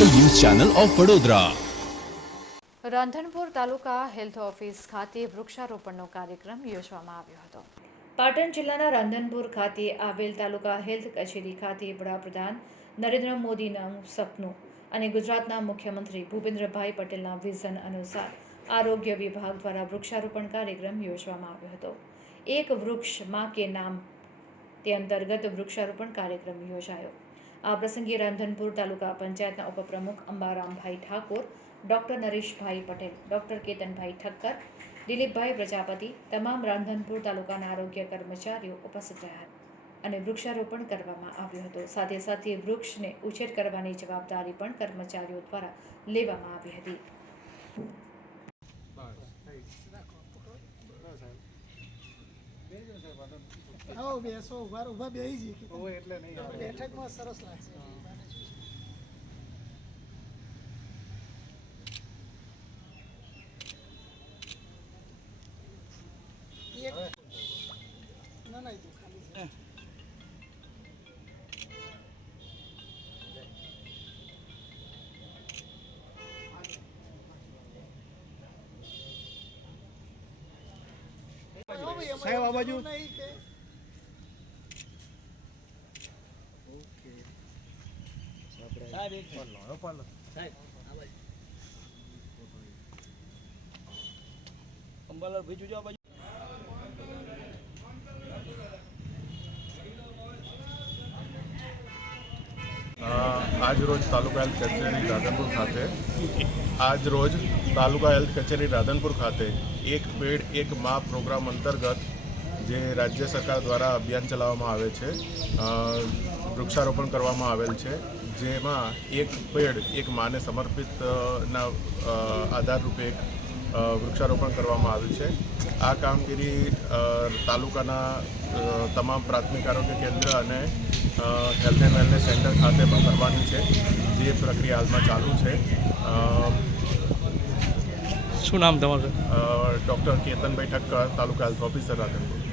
Channel of Vadodara. Radhanpur taluka health office ખાતે વૃક્ષારોપણનો કાર્યક્રમ યોજવામાં આવ્યો હતો. પાટણ જિલ્લાના રાંધનપુર ખાતે આવેલ તાલુકા હેલ્થ કચેરી ખાતે વડાપ્રધાન નરેન્દ્ર મોદીનું સપનું અને ગુજરાતના મુખ્યમંત્રી ભૂપેન્દ્રભાઈ પટેલના વિઝન અનુસાર આરોગ્ય વિભાગ દ્વારા વૃક્ષારોપણ કાર્યક્રમ યોજવામાં આવ્યો હતો. એક વૃક્ષમાં કે નામ તે અંતર્ગત વૃક્ષારોપણ કાર્યક્રમ યોજાયો. આ પ્રસંગે રાંધનપુર તાલુકા પંચાયતના ઉપપ્રમુખ અંબારામભાઈ ઠાકોર, ડૉક્ટર નરેશભાઈ પટેલ, ડૉક્ટર કેતનભાઈ ઠક્કર, દિલીપભાઈ પ્રજાપતિ તમામ રાંધનપુર તાલુકાના આરોગ્ય કર્મચારીઓ ઉપસ્થિત રહ્યા અને વૃક્ષારોપણ કરવામાં આવ્યું હતું. સાથે સાથે વૃક્ષને ઉછેર કરવાની જવાબદારી પણ કર્મચારીઓ દ્વારા લેવામાં આવી હતી. આવો બેસો ઊભા ઊભા બેહી જઈએ. એટલે બેઠકમાં સરસ લાગશે. એક સાહેબ આ બાજુ. નહીં કે. આજ રોજ તાલુકા હેલ્થ કચેરી રાધનપુર ખાતે આજ રોજ તાલુકા હેલ્થ કચેરી રાધનપુર ખાતે એક પેડ, એક મા પ્રોગ્રામ અંતર્ગત જે રાજ્ય સરકાર દ્વારા અભિયાન ચલાવવામાં આવે છે વૃક્ષારોપણ કરવામાં આવેલ છે, જેમાં એક પેડ, એક માને સમર્પિત ના આધાર એક વૃક્ષારોપણ કરવામાં આવ્યું છે. આ કામગીરી તાલુકાના તમામ પ્રાથમિક આરોગ્ય કેન્દ્ર અને હેલ્થ એન્ડ વેલનેસ સેન્ટર ખાતે પણ કરવાની છે. જે પ્રક્રિયા હાલમાં ચાલુ છે. શું નામ તમારું? Doctor Ketanbhai Thakkar taluka health officer Radhanpur.